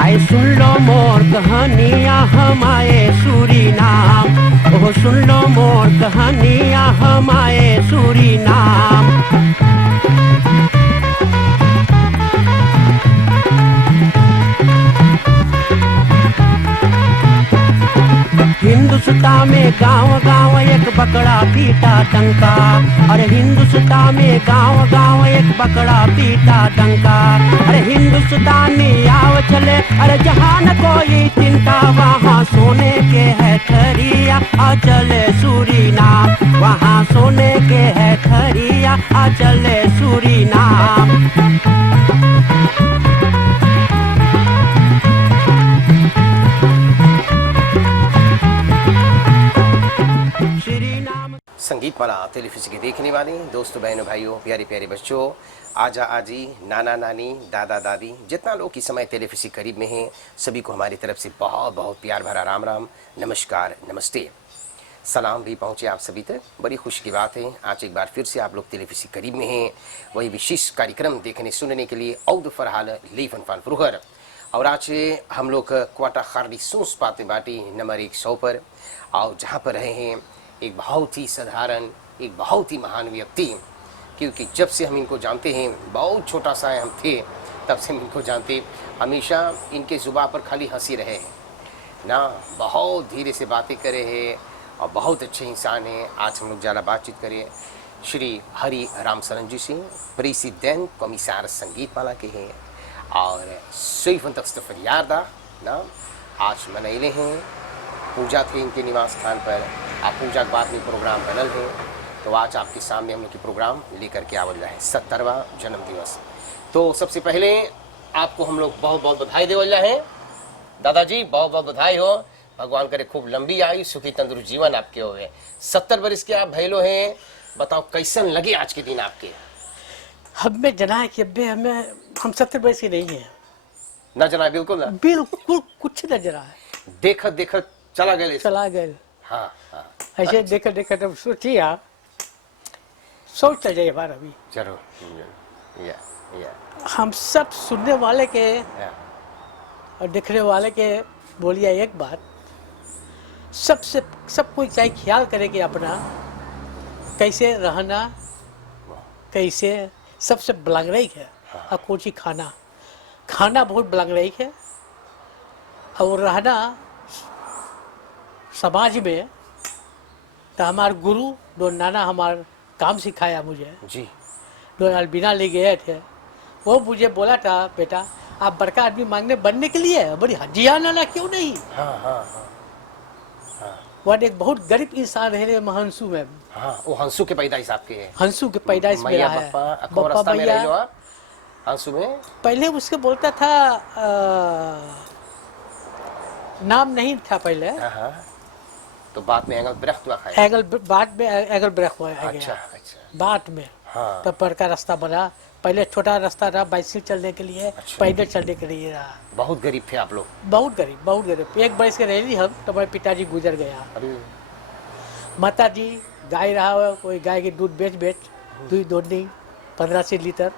आए सुन लो मोर कहानियाँ हम आए सूरीनाम, ओह सुन लो मोर कहानियाँ हम आए सूरीनाम। हिंदुस्तान में गांव गांव एक बकरा पीटा डंका, अरे हिंदुस्तान में गांव गांव एक बकरा पीटा डंका। अरे हिंदुस्तानी आओ चले, अरे जहाँ न कोई चिंता, वहाँ सोने के है खरिया आ चले सूरीनाम, वहाँ सोने के है खरिया आ चले सूरीनाम। संगीत माला टेलीविजन के देखने वाले दोस्तों, बहनों, भाइयों, प्यारे प्यारे बच्चों, आजा आजी, नाना नानी, दादा दादी, जितना लोग इस समय टेलीविजन करीब में हैं, सभी को हमारी तरफ से बहुत बहुत प्यार भरा राम राम, नमस्कार, नमस्ते। सलाम भी पहुँचे आप सभी तक। बड़ी खुशी की बात है, आज एक बार फिर से आप लोग टेलीविजन करीब में हैं, वही विशेष कार्यक्रम देखने सुनने के लिए औद फरहाल लीफन फान फ्रुहर। और आज हम लोग क्वाटा खारडी सोस पाते बाटी नंबर 100 पर, और जहाँ पर रहे हैं एक बहुत ही साधारण, एक बहुत ही महान व्यक्ति, क्योंकि जब से हम इनको जानते हैं, बहुत छोटा सा हम थे तब से हम इनको जानते, हमेशा इनके ज़ुबान पर खाली हंसी रहे हैं ना, बहुत धीरे से बातें करे हैं और बहुत अच्छे इंसान हैं। आज हम लोग ज़्यादा बातचीत करें श्री हरि राम सरन जी सिंह, प्रेसिडेंट कमिश्नर संगीत माला के हैं, और यारदा ना आज मनैले हैं, पूजा थे इनके निवास स्थान पर। आप पूजा के बाद में प्रोग्राम बनल है, तो आज आपके सामने हम लोग की प्रोग्राम लेकर के आवल रहा है 70वां जन्म दिवस। तो सबसे पहले आपको हम लोग बहुत बहुत बधाई देवल है दादाजी, बहुत बहुत बधाई हो, भगवान करे खूब लंबी आयु, सुखी तंदुरुस्त जीवन आपके हो गए। 70 वर्ष के आप भैलो हैं, बताओ कैसन लगे आज के दिन आपके? हमें जना है कि अबे हम 70 वर्ष के नहीं है ना जना, बिल्कुल ना, बिल्कुल कुछ न जना है। देखत देखत चला गए। हाँ हाँ, ऐसे देखकर देखकर तब सोचिए आप, सोच जाइए बार अभी जरूर या हम सब सुनने वाले के और देखने वाले के बोलिए एक बात, सब कोई चाहे ख्याल करे कि अपना कैसे रहना, कैसे सबसे बलंगरई है। अब कौन सी खाना बहुत बलंगरई है, और रहना समाज में। तो हमारे गुरु दो नाना हमारे काम सिखाया मुझे जी, दो अलबीना ले गए थे, वो मुझे बोला था बेटा आप बड़का आदमी मांगने बनने के लिए बड़ी हजिया नाना क्यों नहीं। वो एक बहुत गरीब इंसान रहे हंसू में। वो हंसू के पैदाइश आपके है? हंसू के पैदाइश मेरा है। बप्पा भैया हंसू में पहले उसके बोलता था नाम नहीं था पहले, तो बाद में एंगल ब्रेक हुआ है, बाद में एंगल ब्रेक हुआ है। अच्छा, बाद में तो बड़का रास्ता बना, पहले छोटा रास्ता रहा बाइसिकल चलने के लिए, पैदल चलने के लिए रहा। बहुत गरीब थे आप लोग? बहुत गरीब। एक बरस के रही हम तो मेरे पिताजी गुजर गया। माता जी गाय रहा, कोई गाय के दूध बेच दूध दोनी 15 लीटर,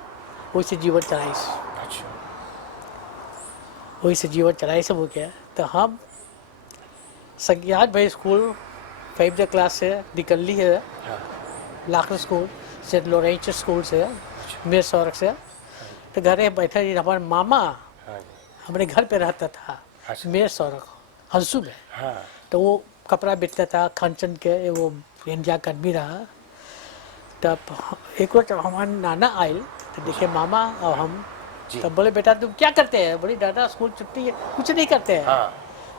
वैसे जीवन चलाइस। वैसे जीवन चलाइस हो गया। तो हम संज्ञान भाई स्कूल 5th क्लास से निकल ली है, Lakhar school Saint Lawrence school से, मेरे सौरख से। तो घरे बैठे हमारे मामा हमारे घर पे रहता था, मेरे सौरख हंसू में। तो वो कपड़ा बेचता था खानचंद के, वो इंडिया का आदमी रहा। तब एक बार जब हमारे नाना आए तो देखे मामा और हम, तब बोले बेटा तुम क्या करते हैं? बोले दादा स्कूल छुट्टी है, कुछ नहीं करते हैं।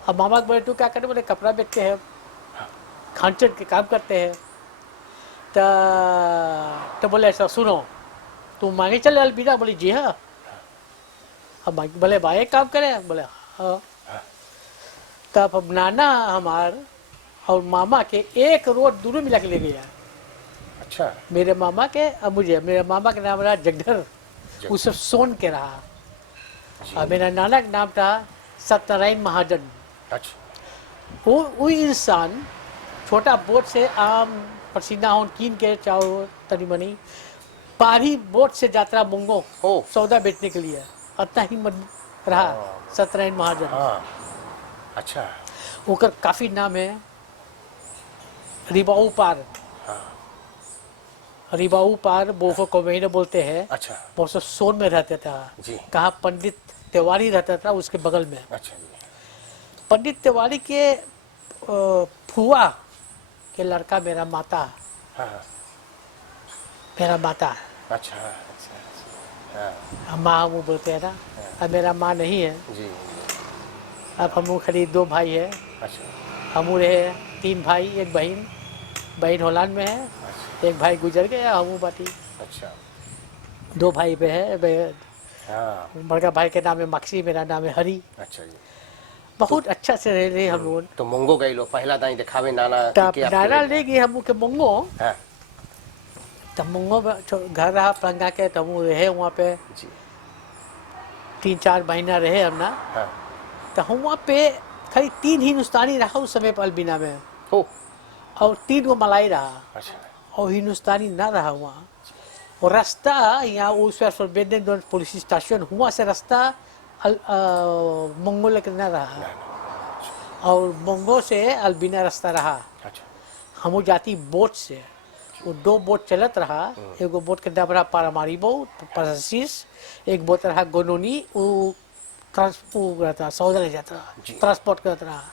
अब मामा बोले तू क्या करते? बोले कपड़ा बेचते हैं, खानचंद के काम करते हैं। तो बोले ऐसा सुनो तुम मांगे चले अलबीना? बोली जी हाँ। अब बोले भाई काम करे? बोले हाँ। तब अब नाना हमार और मामा के एक रोड दूर मिला के ले गया। अच्छा। मेरे मामा के और मुझे, मेरे मामा का नाम रहा जगधर, उस सोन के रहा, और मेरा नाना का नाम था सत्यनारायण महाजन। अच्छा। वो इंसान छोटा बोट से आम पसीना हो कीन के चाहो तनी मनी पारी बोट से यात्रा मुंगो ओ सौदा बेचने के लिए, इतना हिम्मत रहा सत्यनारायण महाजन। हाँ अच्छा ओकर काफी नाम है रिबाऊ पार। रिबाऊ पार बोफो कोमेना बोलते हैं। अच्छा बहुत सौ सोन में रहता था। जी। कहाँ पंडित तिवारी रहता था उसके बगल में। अच्छा जी पंडित तिवारी के फुआ के लड़का मेरा माता, हाँ मेरा माता अच्छा अच्छा हाँ माँ वो बोलते हैं ना। अब मेरा माँ नहीं है, जी अब हम खाली 2 भाई है। अच्छा हम रहे 3 भाई, एक बहन, बहन होलांड में है, अच्छा एक भाई गुजर गया, हम बाटी अच्छा 2 भाई पे है। हाँ बड़का भाई के नाम है मक्सी, मेरा नाम है हरी। अच्छा जी बहुत अच्छा से रह रहे हम लोग। तो मंगो गई लो पहला दाई दिखावे नाना तब के नाना ले गए हम के मंगो। हाँ तब मंगो में घर रहा पलंगा के, तब हम रहे वहाँ पे जी 3-4 महीना रहे हम ना। हाँ तो हम वहाँ पे खाली 3 हिंदुस्तानी रहा उस समय पर अलबीना में, ओ और 3 गो मलाई रहा, अच्छा और हिंदुस्तानी ना रहा वहाँ। और रास्ता यहाँ उस फोरबिडन पुलिस स्टेशन हुआ से रास्ता मंगो लेकर ना रहा, और मंगो से अलबीना रास्ता रहा। अच्छा हम जाती बोट से, वो 2 बोट चलत रहा। एगो बोट के नाम रहा पारामारिबो परासीस, एक बोट रहा गोनोनी, वो ट्रांसपोर्ट रहता सौदा ले जाता रहा, जी। ट्रांसपोर्ट करता रहा।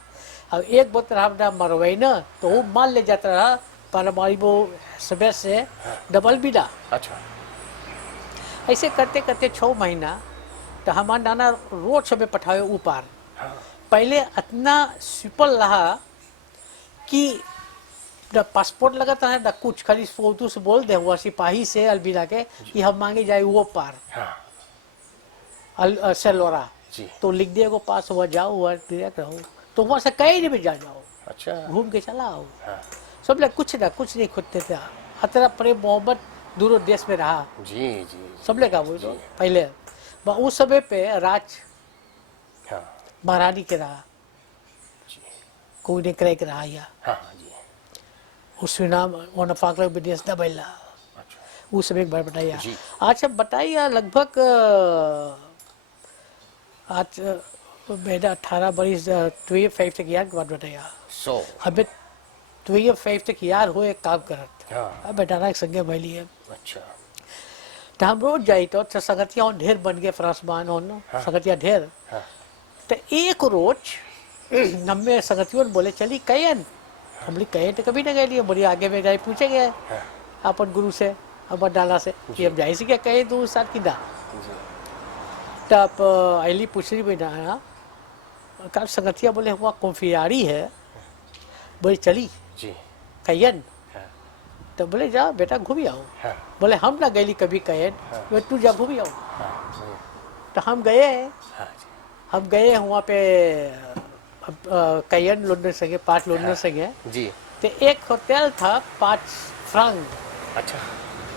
अब एक बोट रहा अपना मरवैना, तो वो माल ले जाता रहा पारामारिबो सुबह से डबल बिना। अच्छा ऐसे करते करते 6 महीना तो हमारा नाना रोड सब पठावे ऊपर। हाँ पहले इतना सिंपल रहा कि ना पासपोर्ट लगाता है ना कुछ, खाली फोटो से बोल दे हुआ सिपाही से अलबीना के कि हम मांगे जाए वो पार हाँ सेलोरा, जी तो लिख दिए को पास हुआ जाओ हुआ डायरेक्ट रहो, तो वहाँ से कहीं नहीं भी जा जाओ, अच्छा घूम के चला आओ। हाँ सब लोग कुछ नहीं खोदते थे। अतरा प्रेम मोहब्बत दूर देश में रहा जी जी सब लोग का वो तो पहले उस समय पे राज हाँ महारानी के रहा, जी कोई ने क्रैक रहा या हाँ जी उस नाम वन फाकलर विदेश दबैला अच्छा उस समय एक बार बताइए। जी। आज सब बताइए लगभग आज मेरा 18 बरिस 25 तक यार के बाद बताइए। सो हमें 25 तक यार हो एक काम करत, हाँ अब बेटा एक संगे भैली है। अच्छा तो हम रोज जाई तो संगतिया ढेर बन गए फ्रांसमान हो न संगतिया ढेर। हाँ तो एक रोज नम्मे संगतियों बोले चली कैन, हम बोली कैन तो कभी ना गए लिए, बड़ी आगे में जाए पूछे गए हाँ अपन गुरु से अब डाला से कि हम जाए से क्या कहे तू साथ की दा। जी तब अली पूछरी भी ना का संगतिया बोले हुआ कॉन्फियारी है, बोले चली जी कैन। हाँ तो बोले जा बेटा घूमी आओ, हाँ बोले हम ना गई कभी कैन, बोले तू जा घूमी आओ। हाँ तो हम गए, हाँ जी हम गए वहाँ पे कैन लंदन संगे 5 लंदन संगे। जी तो एक होटल था 5 फ्रंक, अच्छा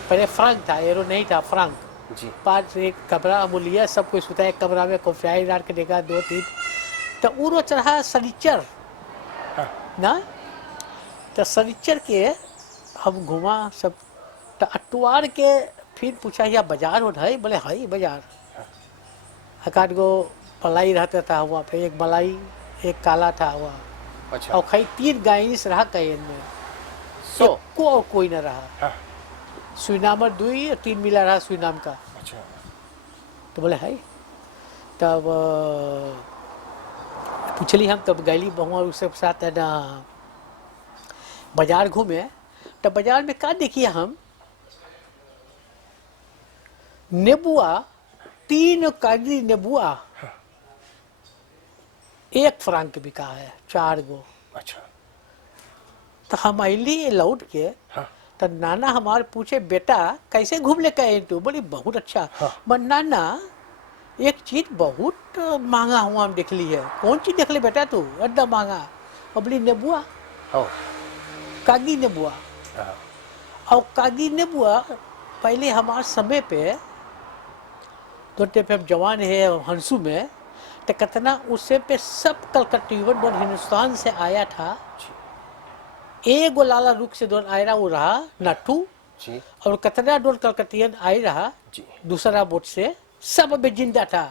पहले फ्रंक था एरो नहीं था फ्रंक। जी 5 एक कमरा हम लिया, सब कुछ होता है एक कमरा में, कॉफी डाल के देखा 2-3। तो उरो चढ़ा सनीचर हाँ ना, तो सनीचर के हम घुमा सब। तो अटवार के फिर पूछा या बाजार हो है, बोले है बाजार। हकाट गो मलाई रहता था वहाँ पे, एक मलाई एक काला था वहाँ, अच्छा और खाई 3 गाइस रहा कैन में, सो को और कोई न रहा। हाँ सुनामर 2 3 मिला रहा सुनाम का। अच्छा तो बोले है, तब पूछली हम, तब गैली बहुआ उसके साथ है ना बाजार घूमे। तब बाजार में का देखिए हम नेबुआ 3 कागजी नेबुआ 1 फ्रांक बिका है 4 गो। अच्छा तो हम अली लौट के, हाँ तो नाना हमारे पूछे बेटा कैसे घूम ले गए तू, बोली बहुत अच्छा। हाँ। मन नाना एक चीज बहुत महंगा हुआ हम देख ली है, कौन चीज देख ले बेटा तू इतना महंगा। और बोली नेबुआ, हो कागी नेबुआ। हाँ और कागी नेबुआ पहले हमारे समय पे तो पे हम जवान है हंसू में, तो कितना उससे पे सब कलकत्तीवन बोल हिंदुस्तान से आया था। जी एक गो लाला रुख से दोन आयरा वो रहा नट्टू, जी और कितना डोल कलकतियन आई रहा जी दूसरा बोट से, सब अभी जिंदा था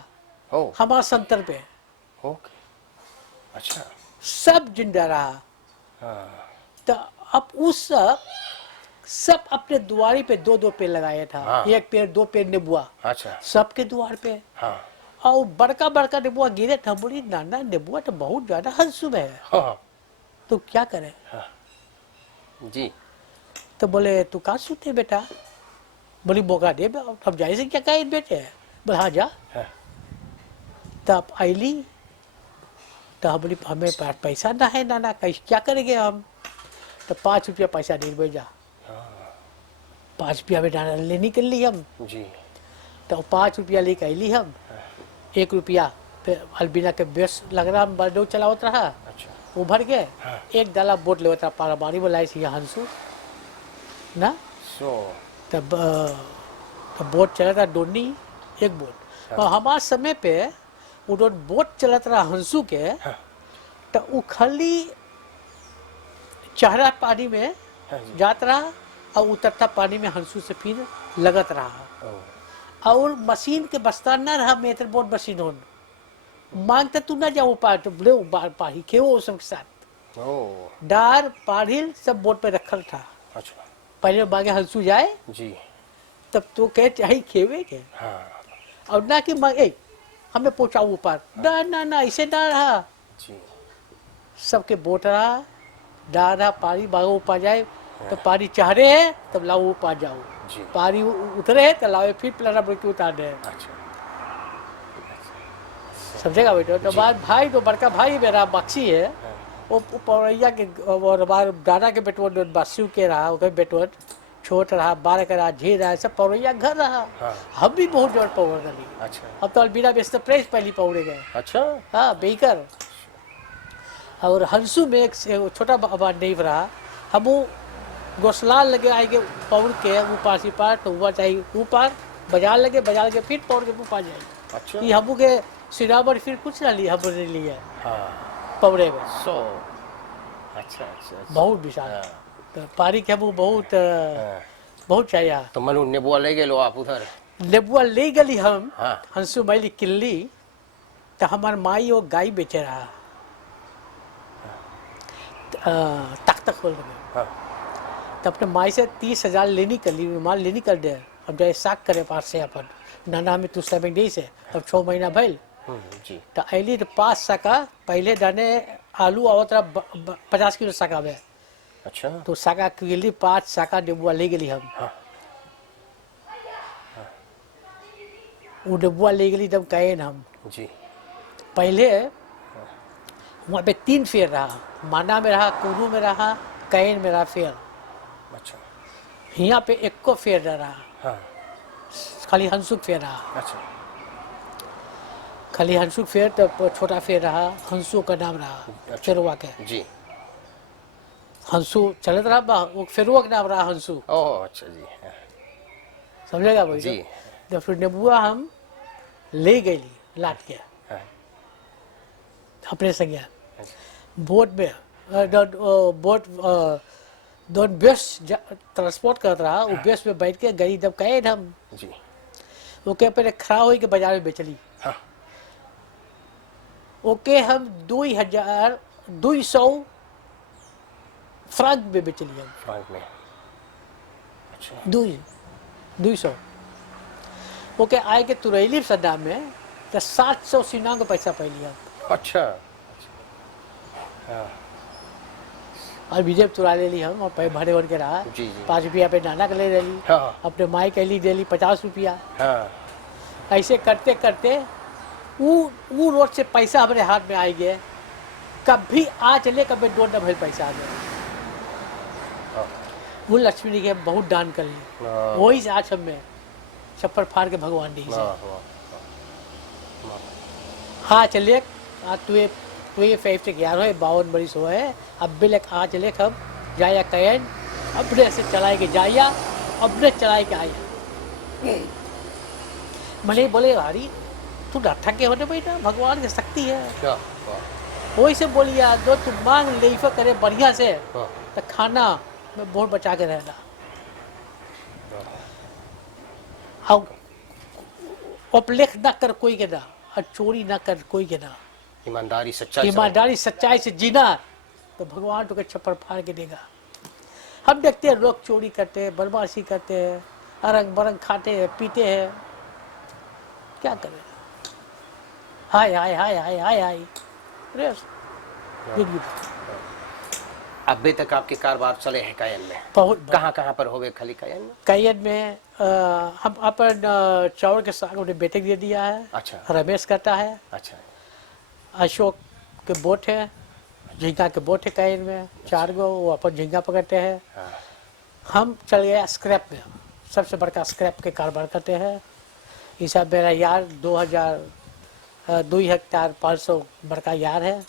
ओ हमारा संतर पे, ओके अच्छा सब जिंदा रहा। हाँ तो अब उस सब अपने दुआरी पे दो दो पेड़ लगाया था, हाँ। एक पेड़ दो पेड़ नींबुआ अच्छा सबके द्वार पे। हाँ और बड़का बड़का नींबुआ गिरे था, बोली नाना नींबुआ तो बहुत ज्यादा हंसुम है, हाँ तो क्या करे। जी तो बोले तू कहाँ सोते बेटा, बोली मौका दे अब जाए से क्या कहे बेटे, बोले हाँ जा। हाँ तब आईली तो हम बोली हमें पास पैसा ना है नाना, कैसे क्या करेंगे हम। तो 5 रुपया पैसा दे भेजा, 5 रुपया में नाना ले निकल ली हम। जी तो 5 रुपया लेके अली हम, 1 रुपया फिर अलबीना के बेस लग रहा हम बर्डो चलावत रहा, अच्छा वो भर गए। हाँ। एक डाला बोट लेवत रहा पाराबारी बोला यहाँ हंसू ना। सो तब बोट चला था डोनी एक बोट, और हमारे समय पे वो बोट चलत रहा हंसू के, हाँ तो वो खाली चढ़ा पानी में हाँ जी जात रहा और उतरता पानी में हंसू से फिर लगत रहा। ओ और मशीन के बस्ता न रहा मेटर बोट मशीन होन, मांगता तू ना जाओ पार, तो बोले पाही के वो सब के साथ ओ डार पाढ़िल सब बोट पे रखल था। अच्छा पहले मांगे हंसू जाए जी तब तो कहे चाहे खेवे के, हाँ और ना कि मांगे हमें पहुंचाओ ऊपर, ना ना ना ऐसे ना रहा। जी सबके बोट रहा डार रहा, पानी बागो ऊपर जाए तो पानी चढ़े है तब लाओ ऊपर जाओ, जी पानी उतरे है तो लाओ फिर प्लाना बोल के उतार दे। अच्छा समझेगा बेटा। तो बाद भाई तो बड़का भाई मेरा बक्सी है, हाँ वो पौरैया के और हमारे दादा के बेटवन बासु के रहा, ओके बेटवन छोट रहा, 12 का रहा, झी रहा, सब पौरैया घर रहा। हाँ हम भी बहुत जोर पौर रही, अच्छा अब तो अलबीना बेचते प्रेस पहली पौड़े गए। अच्छा हाँ बेकर। और हंसू में एक छोटा बाबा नहीं रहा, हम वो गोसलाल लगे आएंगे पौड़ के ऊपर सिपार तो ऊपर चाहिए ऊपर बाजार लगे फिर पौड़ के ऊपर जाए। अच्छा ये हमू के सिराबर फिर कुछ ना लिया, हमने लिया हाँ पौड़े में सो अच्छा अच्छा बहुत विशाल। हाँ तो पारी के हमू बहुत हाँ बहुत चाहिए। तो मनु नेबुआ ले गेलो आप उधर नेबुआ ले गली हम हाँ हंसू मैली किल्ली, तो हमार माई वो गाय बेचे रहा, तक तक खोल रहे। हाँ तो अपने माई से 30,000 लेनी कर ली, माल लेनी कर दे, अब जाए साग करे पास से अपन नाना हमें तू समय दे से, अब 6 महीना भैल। जी तो अली तो 5 साका पहले दाने आलू आवत रहा 50 किलो साका में, अच्छा तो साका के लिए 5 साका नेबुआ ले गली हम। हाँ वो नेबुआ ले गली तब कहे न हम जी पहले वहाँ पे 3 फेर रहा, माना में रहा, कुरू में रहा, कैन में रहा फेर। अच्छा यहाँ पे 1 को फेर रहा, हाँ खाली हंसुक फेर रहा, अच्छा खाली हंसुक फेर तो छोटा फेर रहा, हंसू का नाम रहा फेरुआ के। जी हंसू चलत रहा बा, वो फेरुआ का नाम रहा हंसू, ओह अच्छा जी हाँ, समझेगा भाई। जी तो फिर नेबुआ हम ले गई लाट के हाँ अपने संज्ञा बोट में बोट दोन बेस ट्रांसपोर्ट कर रहा, वो बेस में बैठ के गई जब कहे हम जी ओके पहले खड़ा हो के बाजार में बेचली। हाँ ओके हम 2,200 फ्रांक में बेचली हम, फ्रांक में अच्छा 200। ओके आए के तुरैली सदा में तो 700 सीना का पैसा पहली हम, अच्छा हाँ और विजय तुरा ले ली हम, और पैसे भरे भर के रहा। जी जी 5 रुपया पे नाना के ले रही, हाँ अपने माई के लिए दे ली 50 रुपया। हाँ ऐसे करते करते वो रोड से पैसा हमारे हाथ में आई गए, कभी आ चले कभी डोट न भर पैसा आ गया। हाँ वो लक्ष्मी जी के बहुत दान कर ली, हाँ वही से आज हमें छप्पर फाड़ के भगवान दी से हाँ हाँ हाँ चले आ तू ये 52 बरिस हुआ है, अब भी लेक आ चले कब जाया कैन अपने से चलाए के जाया, अपने चलाए के आया। मैंने बोले हरी तू डट्ठा के होने बेटा, भगवान की शक्ति है। क्या वाह वही से बोलिया जो तू मांग ले करे बढ़िया से, हाँ तो खाना में बहुत बचा के रहना। और उपलेख ना कर कोई के ना, और चोरी ना कर कोई के ना, ईमानदारी सच्चाई से ईमानदारी सच्चाई से जीना, तो भगवान तो के छप्पर फाड़ के देगा। हम देखते हैं लोग चोरी करते हैं, बदमाशी करते हैं, अरंग बरंग खाते हैं, पीते हैं, क्या करें? हाय हाय हाय हाय हाय हाय रेस जिंदगी अभी तक आपके कारोबार चले हैं कायन में? बहुत कहाँ कहाँ पर हो गए खाली कायन में? कैयन में हम अपन चावल के साग अपने बेटे को दे दिया है। अच्छा रमेश करता है, अच्छा अशोक के बोट है, झींगा के बोट है कैयन में 4 गो, वो अपन झींगा पकड़ते हैं। हाँ हम चल गए स्क्रैप में, सबसे बड़का स्क्रैप के कारोबार करते हैं। इस सब मेरा यार 2 हेक्टेयर 500 बड़का यार है,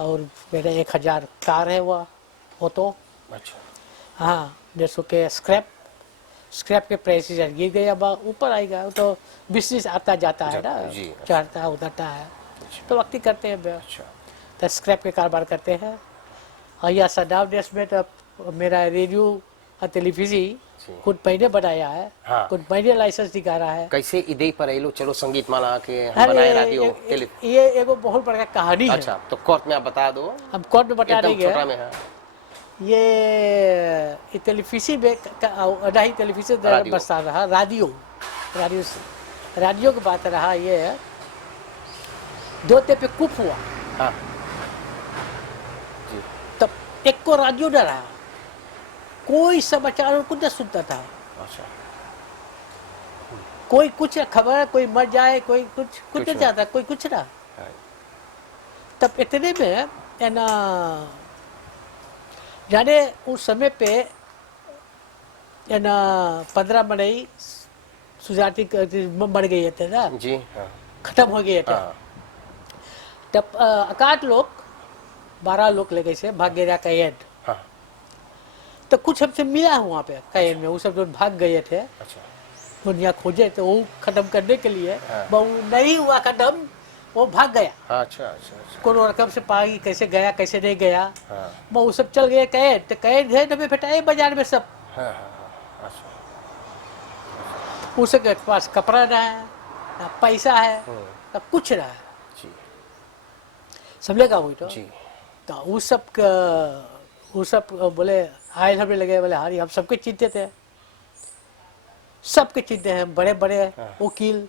और मेरा 1000 कार है वो तो अच्छा हाँ 150 के स्क्रैप के प्राइस गिर गए, अब ऊपर आएगा, तो बिजनेस आता जाता है ना, जी, चढ़ता है उतरता है, तो वक्त ही करते हैं। अच्छा तो स्क्रैप के कारोबार करते हैं। और यह सदाव देश में तो मेरा रेडियो और टेलीविजन जी। कुछ महीने बनाया है, हाँ। कुछ महीने लाइसेंस दिखा रहा है। कैसे इदे पर आइलो चलो संगीत माला के हम अरे बनाए रेडियो ये एगो बहुत बड़ा कहानी है। अच्छा तो कोर्ट में आप बता दो, हम कोर्ट में बता एकदम देंगे। छोटा में है। ये टेलीविजन में नहीं, टेलीविजन रेडियो। बसता रहा, रेडियो की बात रहा। ये 2 पे कुप हुआ, हाँ जी तब एक को रेडियो न रहा, कोई समाचार कुछ न सुनता था, अच्छा कोई कुछ खबर, कोई मर जाए, कोई कुछ कुछ नहीं चाहता, कोई कुछ ना। हाँ, तब इतने में है ना, जाने उस समय पे है ना 15 मई सुजाती मर गए थे ना, जी हाँ खत्म हो गए थे। हाँ तब 8 लोग 12 लोग ले गए से भाग गया कैयन। हाँ तो कुछ हमसे मिला वहाँ पे कैयन में, वो सब जो भाग गए थे अच्छा दुनिया खोजे, तो वो खत्म करने के लिए हाँ। वो नहीं हुआ खत्म, वो भाग गया। हाँ अच्छा अच्छा अच्छा कोनो रकम से पाई, कैसे गया कैसे नहीं गया, हाँ वो सब चल गए कैद। तो कैद है तो फेटाए बाजार में सब, हाँ हाँ अच्छा उसके पास कपड़ा ना है, ना पैसा है, ना कुछ ना है, जी समझेगा वही तो। जी तो वो सब बोले आए हमने लगे, बोले हारी हम सबके चिंते थे, सबके चिंते हैं, बड़े बड़े वकील,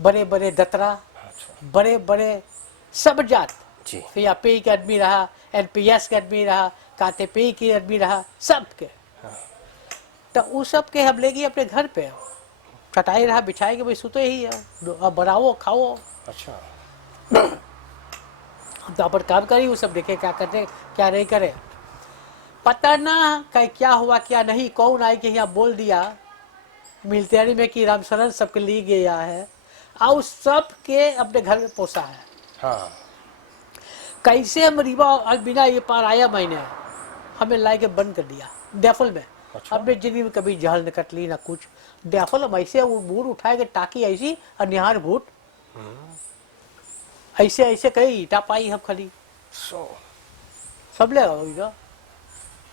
बड़े बड़े दतरा, अच्छा बड़े बड़े सब जात, जी फिर पे के आदमी रहा, एनपीएस के आदमी रहा, काते पे के आदमी रहा, सबके। तो वो सब के हम ले गए अपने घर पे, चटाई रहा बिछाए के भाई सुते ही है, अब बनाओ खाओ, अच्छा हम तो अपन काम करी, वो सब देखे क्या करते क्या नहीं करे, पता ना क्या हुआ क्या नहीं, कौन आए कि यहाँ बोल दिया मिलिट्री में कि रामशरण सबके लिए गया है, और सबके अपने घर में पोसा है। हाँ कैसे हम रीवा आज बिना ये पार आया महीने, हमें ला के बंद कर दिया डेफल में। अच्छा। अपने जिंदगी में कभी जहल न कटली ना कुछ, डेफल हम ऐसे वो बूढ़ उठाए के टाकी ऐसी और निहार भूत ऐसे ऐसे कही ईटा पाई हम खाली सो सब ले आओ।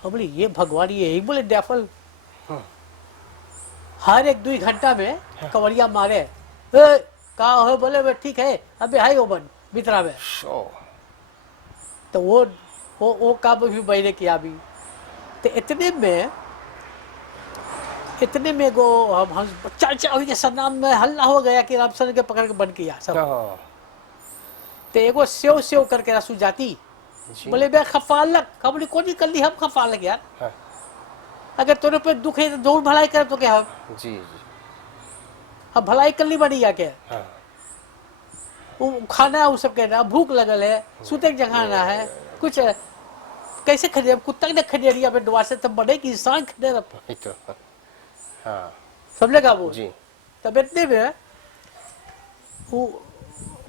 हम बोले ये भगवान ये यही बोले डेफल हर 1-2 घंटा में कवड़िया मारे, कहा हो बोले वे ठीक है अबे हाई वो बन बितरा में, सो तो वो काम भी मैंने किया भी। तो इतने में गो हम चर्चा हुई के सन्नाम में हल्ला हो गया कि रामचंद्र के पकड़ के बंद किया सब। हाँ तो एगो सेव करके रसू जाती, जी बोले बे खफालक, हमने कौन कर ली हम खफालक यार, हाँ अगर तेरे पे दुख है तो दौड़ भलाई कर तो क्या हम जी जी अब भलाई कर ली बनी जाके, हाँ वो खाना वो सब कहना भूख लगल है, सुते के जगह ना है कुछ, कैसे खरीदे कुत्ता ने खरीदिया पे दुआ से तब बने कि इंसान खरीदे, वही तो हाँ समझेगा वो। जी तब इतने में वो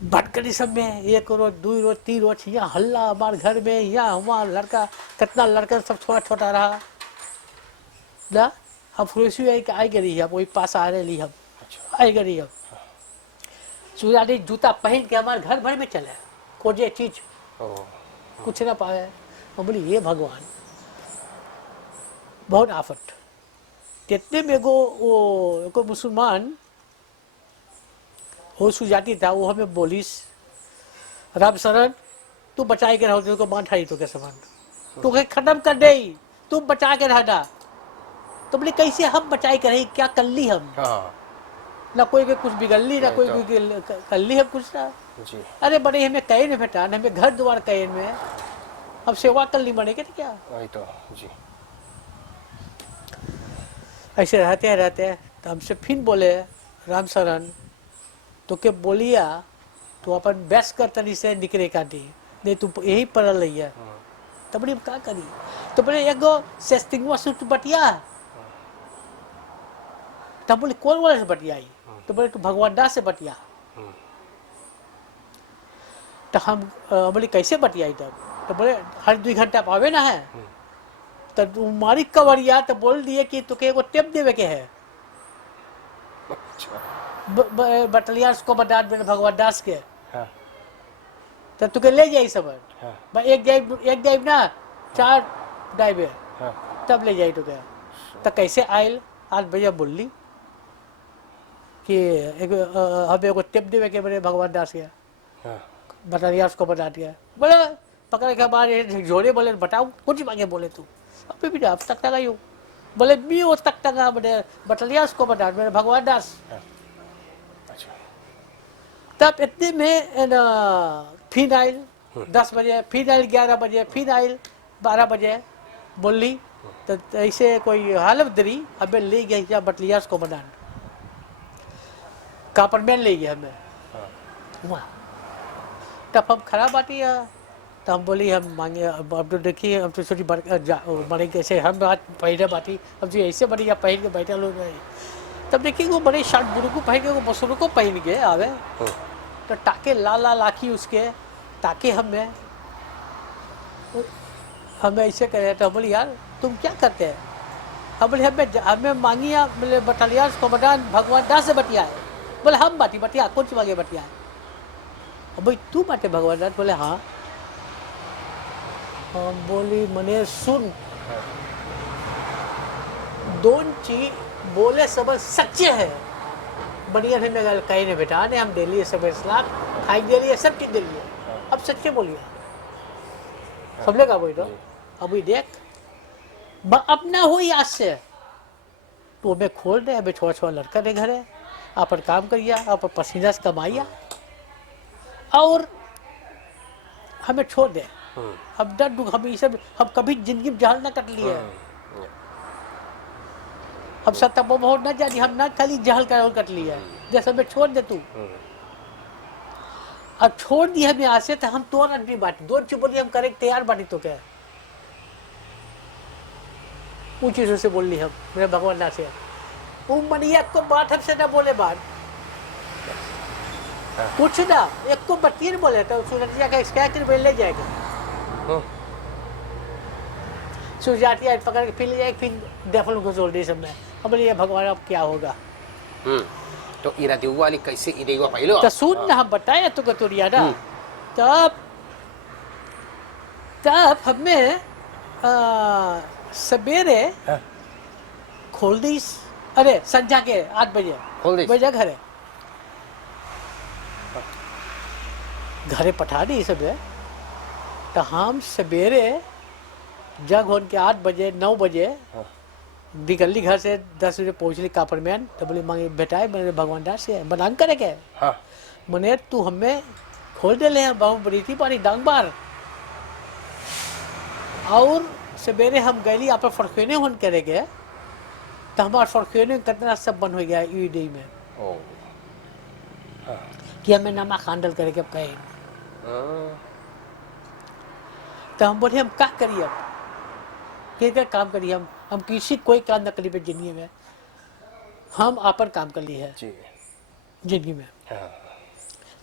भटकरी सब में 1 रोज 2 रोज 3 रोज यहाँ हल्ला हमारे घर में, यहाँ वहाँ लड़का कितना लड़का सब छोटा छोटा रहा ना, हम फुरेसी आई गई हम वही पास आ रही हम अच्छा आई गई हम सुरानी जूता पहन के हमारे घर भर में चले खोजे चीज ओ कुछ ना पाए। हम बोली ये भगवान बहुत आफत। इतने में वो मुसलमान वो सुजाती था, वो हमें बोलिस राम शरण तू बचा के रहो, तेरे को बांध हाई तो कैसे बांध, तू कहीं खत्म कर दे, तू बचा के रहना। तो बोले कैसे हम बचाई के रही, क्या कर ली हम, हाँ ना कोई के कुछ बिगड़ ली, ना कोई कर ली हम कुछ ना। जी। अरे बड़े हमें कहे नहीं बेटा, हमें घर द्वार कहे में अब सेवा कर ली बने के तो क्या। वही तो जी। ऐसे रहते हैं तो हमसे फिर बोले राम शरण तो के बोलिया तो अपन बेस कर तरी से निकले का नहीं तू यही पढ़ल रही है। तो बोले क्या करी, तो बोले एगो सेस्टिंगवा सूट बटिया। तब बोले कौन वाले से बटियाई, तो बोले तू भगवान दास से बटिया। तो हम बोले कैसे बटियाई, तब तो बोले हर 2 घंटा पावे ना है। तो तुम्हारी कवरिया तो बोल दिए कि तुके एगो टेप देवे के है, बटलियास को बदात मेरे भगवान दास के। हाँ। तो तुके ले जाई सब। हाँ। एक जाइब ना 4 डाइबे। हाँ। तब ले जाई तुके। तो कैसे आयल 8 बजे बोली कि हमें एगो टेप देवे के मेरे भगवान दास के। हाँ। बटलियास को बता दिया, बोले पकड़ के हमारे जोड़े, बोले बताओ कुछ मांगे, बोले तू अभी भी अब तक तक यू, बोले मी वो तक तक बने बटलियास को बता मेरे भगवान दास। अच्छा। तब इतने में फिर आयल 10 बजे, फिर आयल 11 बजे, फिर आयल 12 बजे बोली। तो ऐसे कोई हालत दरी हमें ले गया बटलियास को बनाने, कापरमैन ले गया हमें वहाँ। तब हम खराब बाटी है, तो हम बोली हम मांगे अब तो देखिए अब तो छोटी बड़े कैसे हम बात पहले बाटी, अब जो ऐसे बड़ी या पहन के बैठे लोग हैं। तब देखिए वो बड़े शर्ट बुरु को पहन के वो बसुर को पहन के आवे, तो टाके लाल आखी उसके ताके हमें ऐसे करे। तो बोली यार तुम क्या करते हैं, हम बोले हमें मांगिया, बोले बटालिया को बता भगवान दास से बतिया है। बोले हम बाटी बतिया कौन सी मांगे बतिया है, भाई तू बाटे भगवान दास। बोले हाँ। हम बोली मने सुन, दोन चीज बोले सब सच्चे है, बढ़िया है मैं कहीं नहीं बेटा ने हम दे लिए सब इस्लाम खाई दे लिए सब चीज दे लिए, अब सच्चे बोलिए समझेगा वही। तो अभी देख अपना हो आज से तो हमें खोल दे, हमें छोटा छोटा लड़का दे घर है, अपन काम करिए, अपन पसीना से कमाइए और हमें छोड़ दे। हम डर दुख हम ये सब हम कभी जिंदगी में जहल ना कट लिए, हम सत्ता बहुत ना जानी, हम ना खाली जहल कर कट लिया जैसे हमें छोड़ दे तू। अब छोड़ दी हमें आज से, तो हम तो आदमी बाटी दो चुप बोली हम करे तैयार बाटी। तो क्या ऊंची से बोल ली हम मेरे भगवान ना से, वो मनिया को बात हमसे ना बोले बात कुछ ना, एक को बत्ती नहीं बोले तो सुजातिया का स्कैच में ले जाएगा, सुजातिया पकड़ के फिर ले जाएगी, फिर डेफल को जोड़ दी सब में। अब बोले ये भगवान अब क्या होगा। तो इरा देव वाली कैसे इरेगा पहले तो सुन ना हम बताया तो कतुरिया ना। तब हमें सवेरे खोल दी, अरे संध्या के 8 बजे खोल दी बजे घरे पठा दी सब। तो हम सवेरे जग होन के 8 बजे 9 बजे निकली घर से, 10 बजे पहुंचली कापरमैन। तो बोले मांगे बेटा है मेरे भगवान दास से बनांग करे के। हाँ। मने तू हमें खोल दे ले बाबू बड़ी थी पानी डांग बार। और सवेरे हम गली आप फरखेने होन करेंगे, तो हमारे फरखेने कितना सब बन हो गया ईडी में कि हमें नमा खांडल करके कहें। तो हम बोले हम क्या करिए, अब क्या काम करिए, हम किसी कोई काम न करी जिंदगी में, हम अपन काम कर लिए है जिंदगी में।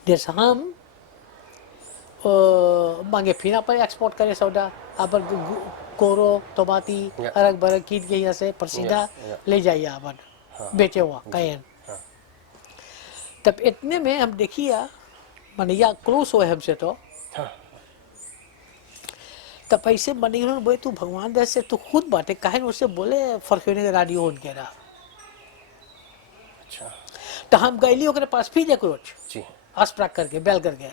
जैसे हम मांगे फिर अपन एक्सपोर्ट करे सौदा, अपन कोरो टमाटी अरग बरग कीट के यहाँ से प्रसिद्धा ले जाइए अपन बेचे हुआ कहें। तब इतने में हम देखिए मनिया क्लोज हो हमसे। तो तब ऐसे मनी बोले तू भगवान दे से तू खुद बाटे काहे उससे बोले फरखेने के राडियो उनके ना। तो हम गईली ओकरे पास फिर एक रोज जी अस्प्राक करके बैल करके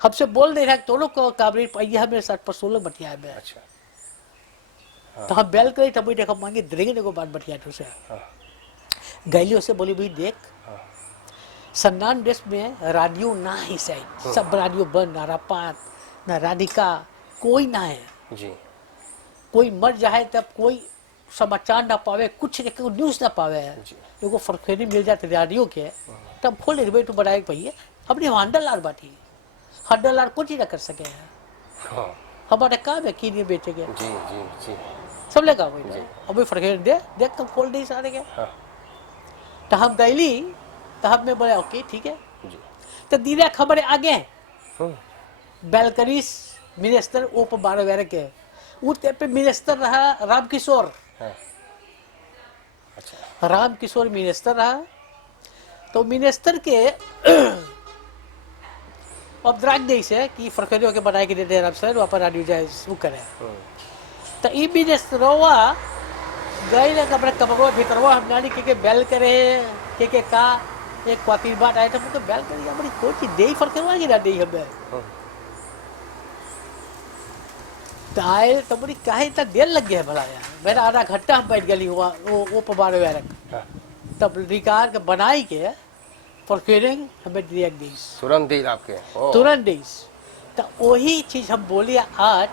हमसे बोल नहीं रहा तो लोग काबरी पहिए मेरे साथ पर 16 बटिया में अच्छा तो हम बैल करी तब देखो मांगे द्रेगन एगो बात बटिया उसे गईली उसे बोली भाई देख सन्नान देश में रेडियो ना ही साइड सब रेडियो बंद ना रापात ना राधिका कोई ना है जी कोई मर जाए तब कोई समाचार ना पावे कुछ न्यूज ना पावे जी एगो फरफेरी मिल जाते रेडियो के तब खोल ले तो बढ़ाए पहिए अपने हंडल लाल बाटी हंडल लाल कुछ ही ना कर सके हैं हाँ हमारे काम है की नहीं बेचेंगे जी जी जी सब लेगा वही अभी फरफेरी दे देख कब खोल नहीं सारे के हाँ तो हम दैली तो हम में बोले ओके ठीक है जी तो दीदा खबर आगे हम्म बेलकरीस मिनिस्टर ओप 12 वेर के उते पे मिनिस्टर रहा राम किशोर हाँ अच्छा राम किशोर मिनिस्टर रहा तो मिनिस्टर के अब द्राग दे से कि फरकरियों के बनाए के देते राम सर वहाँ पर रेडियो जाए वो करे तो ई मिनिस्टरवा गए ना कपड़े कपड़ों भीतरवा हम नानी के बैल करे के का एक क्वातिर बात आए तो मुझे बैल करी हमारी कोई चीज दे ही फरकरियों की ना दे हमें तो आए तो बड़ी काहे इतना देर लग गया भला यार मैंने आधा घंटा हम बैठ गई हुआ वो पबारे वाले हाँ तब रिकार के बनाई के फॉरफेरिंग हमें डायरेक्ट दीस तुरंत दे आपके ओ तुरंत दीस तो वही चीज हम बोलिए आज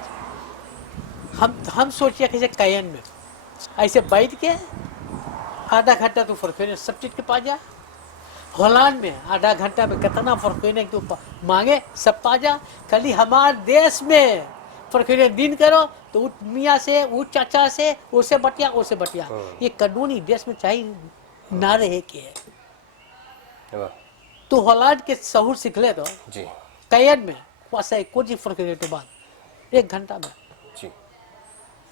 हम सोचिए कैसे कैन में ऐसे बैठ के आधा घंटा तू फॉरफेरिंग सब चीज के पास जा होलांड में आधा घंटा में कितना फॉरफेरिंग तू मांगे सब पा जा खाली हमारे देश में फॉरफेरिंग दिन करो तो उस मियाँ से उस चाचा से उसे बटिया ये कानूनी देश में चाहिए ना रहे के वाह तो होलांड के सहूर सीख ले तो जी कैन में वैसा कुछ फॉरफेरिंग के बाद 1 घंटा में जी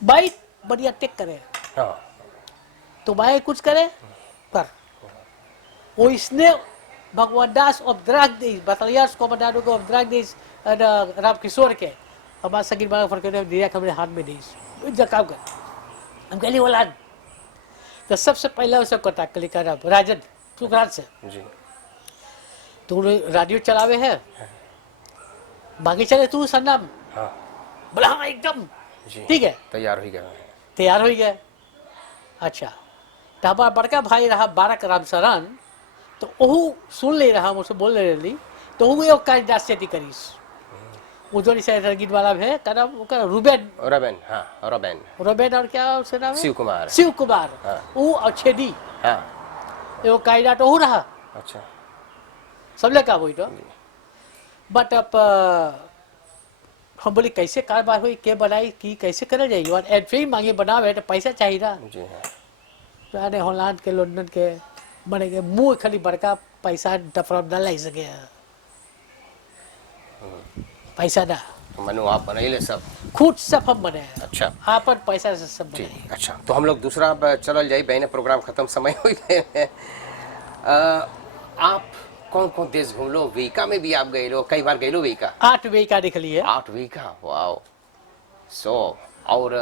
भाई बढ़िया टेक करे हाँ तो भाई कुछ करे कर वो इसने भगवान दास ऑफ द्राग देश बतलियास कमांडो को ऑफ द्राग देश राम किशोर के हमारा संगीत बाग फरक दिया हमारे हाथ में देश जकाव कर हम कहली बोला तो सबसे पहले उसे कॉन्टैक्ट कली कर राजन सुखराज से जी तू रेडियो चलावे है बाकी चले तू सन्नाम हाँ बोला हाँ एकदम जी ठीक है तैयार हो गया तैयार हो गया अच्छा तो हमारा बड़का भाई रहा बारक राम सरन तो वह सुन ले रहा मुझसे बोल ले रही तो वो एक कालिदास से करीस वो जो से गीत वाला है का नाम उसका रूबेन रबेन हाँ रबेन रूबेन और क्या उसका नाम है शिव कुमार शिव कुमार हाँ। वो और छेदी हाँ वो कायदा तो हो रहा अच्छा सब लेका हुई तो बट अब हम बोले कैसे कारोबार हुई के बनाई की कैसे करे जाइए और एड फिर मांगे बनावे तो पैसा चाहिए ना जी हाँ तो होलैंड के लंदन के बनेगे मुँह खाली बड़का पैसा डफरा न ला सके पैसा ना मनु आप बनैले सब खुद सब हम बने हैं अच्छा आपन पैसा से सब जी बने अच्छा तो हम लोग दूसरा चलल जाई बहने प्रोग्राम खत्म समय हो गए आप कौन कौन देश घूम लो वीका में भी आप गए लो कई बार गए लो वीका 8 वे का निकल लिए 8 वीका वाओ सो और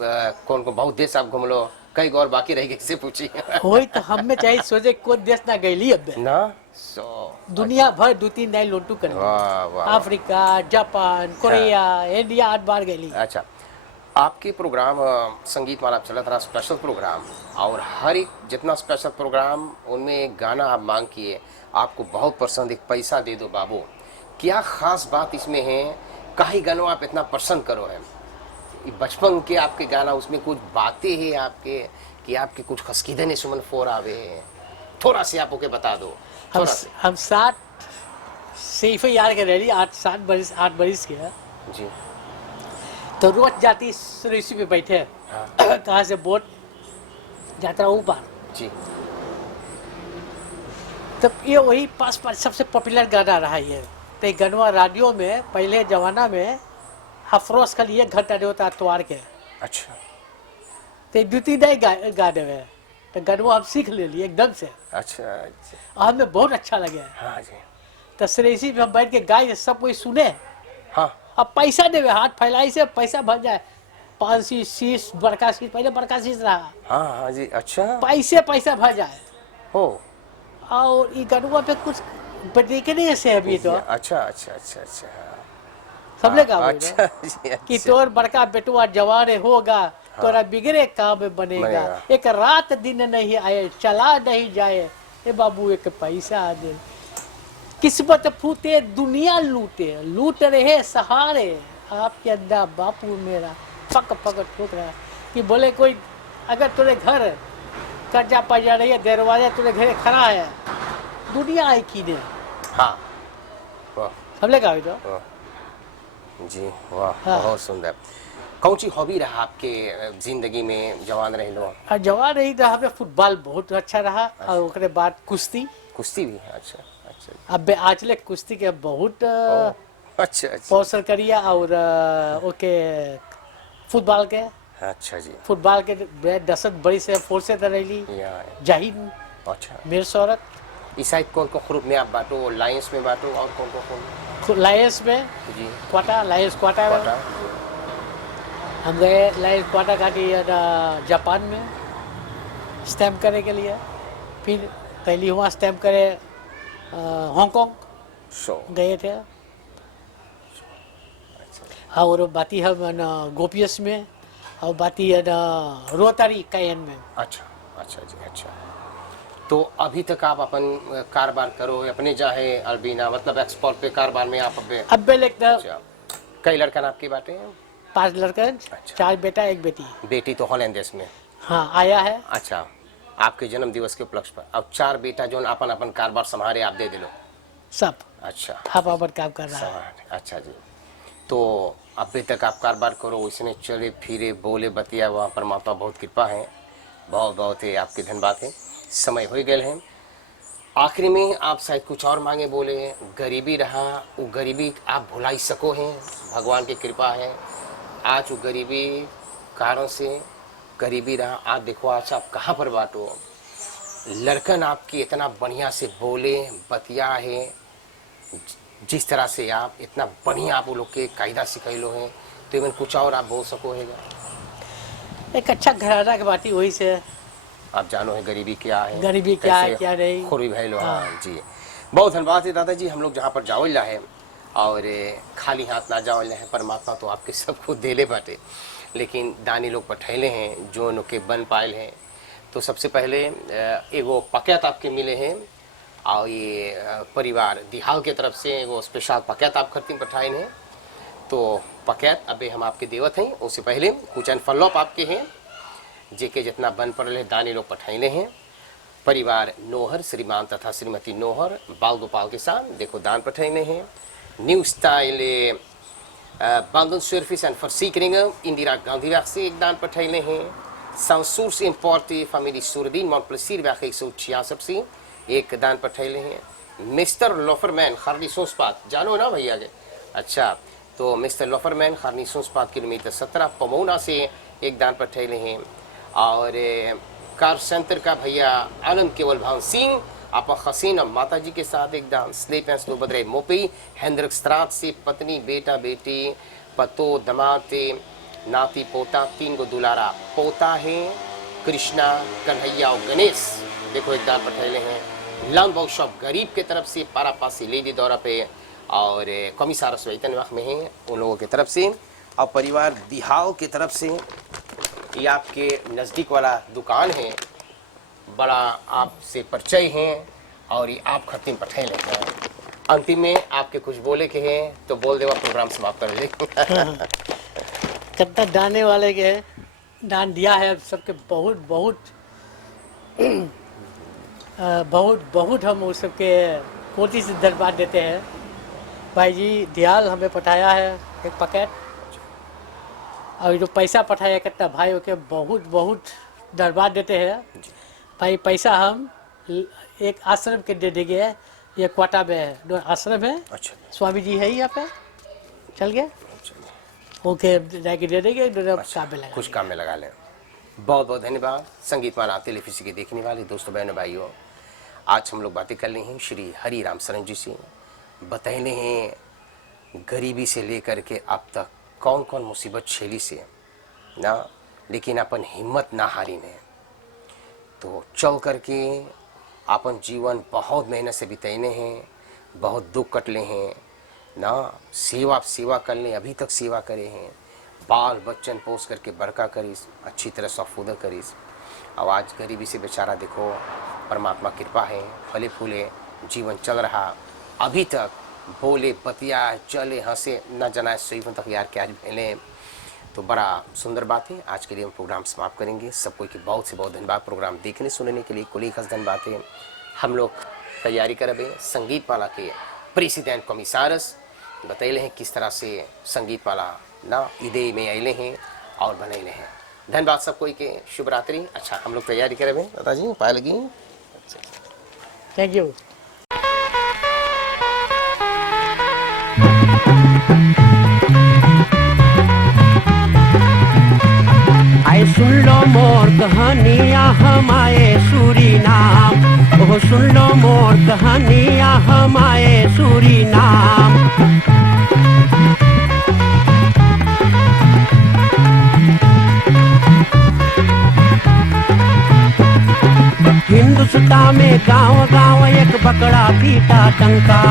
कौन कौन बहुत देश आप घूम लो कई और बाकी रह गए से पूछी होई तो हम में चाहिए सोचे कोई देश ना गईली अब ना सो दुनिया भर 2-3 नए लोटू कर लिए। वाह वाह अफ्रीका जापान कोरिया इंडिया 8 बार गईली अच्छा आपके प्रोग्राम संगीत वाला चलत रहा स्पेशल प्रोग्राम और हर एक जितना स्पेशल प्रोग्राम उनमें एक गाना आप मांग किए आपको बहुत पसंद एक पैसा दे दो बाबू क्या खास बात इसमें है काहे गानों आप इतना पसंद करो है बचपन के आपके गाना उसमें कुछ बातें हैं आपके कि आपके कुछ खसकीदे ने सुमन फोर आवे हैं थोड़ा से आप ओके बता दो हम 7 सिर्फ यार के रही 8 बरिस के जी तो रोज जाती ऋषि पे बैठे हाँ। कहाँ से बोट जाता रहा ऊपर जी तब ये वही पास सबसे पॉपुलर गाना रहा ये तो गनवा रेडियो में पहले जमाना में हफरोज का लिए 1 घंटा दे होता अतवार के अच्छा तो 2-3 नहीं गा देवे तो गनवा हम सीख ले लिए एकदम से अच्छा और हमें बहुत अच्छा लगे हाँ जी तो श्रेषी पे हम बैठ के गाए सब कोई सुने हाँ अब पैसा देवे हाथ फैलाई से पैसा भर जाए 5 शीश बड़का शीश पहले बड़का शीश रहा हाँ हाँ जी अच्छा पैसा भर जाए हो और ये गनुआ पे कुछ देखने से अभी तो अच्छा अच्छा अच्छा अच्छा हाँ। सबले का अच्छा जी, कि अच्छा तोर बड़का बेटुआ जवान होगा तोरा बिगड़े काम में बनेगा बनेगा। एक रात दिन नहीं आए चला नहीं जाए ए बाबू एक पैसा दे किस्मत फूटे दुनिया लूटे लूट रहे सहारे आपके अड्डा बापू मेरा पक पक ठोक रहा कि बोले कोई अगर तेरे घर कर्जा पड़ रही है दरवाजा तेरे घर खड़ा है दुनिया आई की ने हाँ वाह सबले का तो वाह जी वाह हाँ। बहुत सुंदर। कौन सी हॉबी रहा आपके जिंदगी में जवान रहे लो? और जवान रही तो हमें फुटबॉल बहुत अच्छा रहा और ओकरे बाद कुश्ती कुश्ती भी अच्छा अच्छा अब आजले कुश्ती के बहुत ओ, अच्छा अच्छा पौसर करिया और ओके फुटबॉल के अच्छा जी फुटबॉल के दशत बड़ी से फोर्से रही यहाँ जाहिद अच्छा। मीर सौरत इस साइड कौन कौन ग्रुप में आप बांटो? लायंस में बांटो और कौन कौन? लायंस में जी क्वाटा लायंस क्वाटा में क्वार्टर हम गए लायंस क्वाटा का कि जापान में स्टैम्प करने के लिए फिर पहली हुआ स्टैम्प करे हांगकांग शो गए थे और बाती हम गोपियस में और बाती रोतारी कैन में अच्छा अच्छा जी अच्छा। तो अभी तक आप अपन कारोबार करो अपने चाहे अल्बीना मतलब एक्सपोर्ट पे कारोबार में आप अबे अब बेले अच्छा। कई लड़का आपके बाटे हैं? 5 लड़के अच्छा। 4 बेटा 1 बेटी बेटी तो हॉलैंड देश में हाँ आया है अच्छा। आपके जन्म दिवस के उपलक्ष्य पर अब 4 बेटा जो अपन अपन कारोबार संभाले आप दे दिलो सब अच्छा आप अपन काम कर रहा है संभाले अच्छा जी। तो अभी तक आप कारोबार करो इसने चले फिरे बोले बतिया वहाँ परमात्मा बहुत कृपा है बहुत बहुत है आपके धन्यवाद है। समय हो गए हैं आखिरी में आप शायद कुछ और मांगे बोले गरीबी रहा वो गरीबी आप भुला ही सको हैं भगवान की कृपा है आज वो गरीबी कारण से गरीबी रहा आज देखो आज आप कहाँ पर बाटो लड़कन आपकी इतना बढ़िया से बोले बतिया है जिस तरह से आप इतना बढ़िया आप वो लोग के कायदा सिखैलो हैं तो इवन कुछ और आप बोल सको है एक अच्छा घराना के बाती वही से आप जानो है गरीबी क्या है गरीबी क्या है क्या नहीं खुरी भाई लो हाँ जी बहुत धन्यवाद है दादाजी हम लोग जहाँ पर जाओला है और खाली हाथ ना जाओला है परमात्मा तो आपके सबको देले बाटे लेकिन दानी लोग पठैले हैं जो उनके बन पायल हैं तो सबसे पहले एगो पकैत आपके मिले हैं और ये परिवार दिहाल के तरफ से एगो स्पेशल पकैत आप खर्ती पठाए हैं तो पकैत अबे हम आपके देवत हैं उससे पहले कुछ अनफॉलोअप आपके हैं जेके जितना बन पड़े दानी लोग पठाइने हैं परिवार नोहर श्रीमान तथा श्रीमती नोहर बाल गोपाल के साथ देखो दान पठाइने हैं न्यू स्टाइल बांधन service and for Indira Gandhi से एक दान पठाइने हैं सांसूर इम्पोर्टी फैमिली सुरदीन मॉन्टप्लेसिर व्याख 166 से एक दान पठाइले हैं मिस्टर लोफरमैन खारनी सोसपात जानो ना भैया के अच्छा तो मिस्टर लोफरमैन खारनी सोसपात किलोमीटर 17 पमौना से एक दान पठाइले हैं और कार सेंटर का भैया आनंद केवल भान सिंह आप हसीन और माता जी के साथ एक दान स्लेप एंड स्लो बदरे मोपी हैंद्रिक स्त्रात से पत्नी बेटा बेटी पतो दमाते नाती पोता 3 गो दुलारा पोता है कृष्णा कन्हैया और गणेश देखो एक दान पठाइले हैं लंग वर्कशॉप गरीब के तरफ से पारापासी लेडी दौरा पे और कमिसार वेतन वक्त में है उन लोगों की तरफ से और परिवार दिहाव की तरफ से ये आपके नज़दीक वाला दुकान है बड़ा आपसे परिचय हैं और ये आप खत्म पठे लेते हैं अंतिम में आपके कुछ बोले के हैं तो बोल देवा प्रोग्राम समाप्त कर ले कितना दाने वाले के दान दिया है सबके बहुत बहुत बहुत बहुत हम उस सबके कोटि से धन्यवाद देते हैं भाई जी दियाल हमें पठाया है एक पैकेट और जो पैसा पठाया कितना भाई के बहुत बहुत धन्यवाद देते हैं भाई पैसा हम एक आश्रम के दे देंगे ये क्वाटा में है 2 आश्रम है अच्छा स्वामी जी है यहाँ पे चल गए ओके जाके दे देंगे काम में लगा कुछ काम में लगा लें बहुत बहुत धन्यवाद संगीत माला टेलीविजन के देखने वाले दोस्तों बहनों भाइयों आज हम लोग बातें कर रहे हैं श्री हरि राम शरण जी से बताने हैं गरीबी से लेकर के अब तक कौन कौन मुसीबत झेली से ना लेकिन अपन हिम्मत ना हारी ने तो चल करके अपन जीवन बहुत मेहनत से बितैने हैं, बहुत दुख कटले हैं ना, सेवा सेवा कर ले, अभी तक सेवा करे हैं, बाल बच्चन पोस करके बड़का करीस, अच्छी तरह सफुदा करीस। और आज गरीबी से बेचारा देखो, परमात्मा कृपा है, फले फूले जीवन चल रहा, अभी तक बोले बतिया चले हंसे न जनाए सही तक यार क्या मिले। तो बड़ा सुंदर बात है। आज के लिए हम प्रोग्राम समाप्त करेंगे। सबको की बहुत से बहुत धन्यवाद प्रोग्राम देखने सुनने के लिए। कुली खस धन्यवाद है। हम लोग तैयारी करबे संगीत माला के प्रेसिडेंट कमिसारस बतैले हैं किस तरह से संगीत माला ना ईदे में अले हैं और बनैले हैं। धन्यवाद सबको के। शुभ रात्रि। अच्छा हम लोग तैयारी करबे दादाजी पाए लगी। Thank you. आए सुन लो मोर कहानियाँ हमारे सूरीनाम, ओह सुन लो मोर कहानियाँ हमारे सूरीनाम। हिंदुस्तान में गांव गांव एक बकरा पीटा डंका,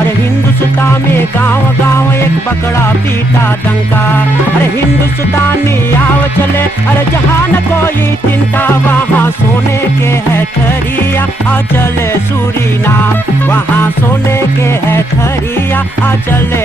अरे हिंदुस्तान में गांव गांव एक बकरा पीटा डंका। अरे हिंदुस्तानी आव चले, अरे जहाँ न कोई चिंता, वहाँ सोने के है खरिया आ चले सूरीनाम, वहाँ सोने के है खरिया आ चले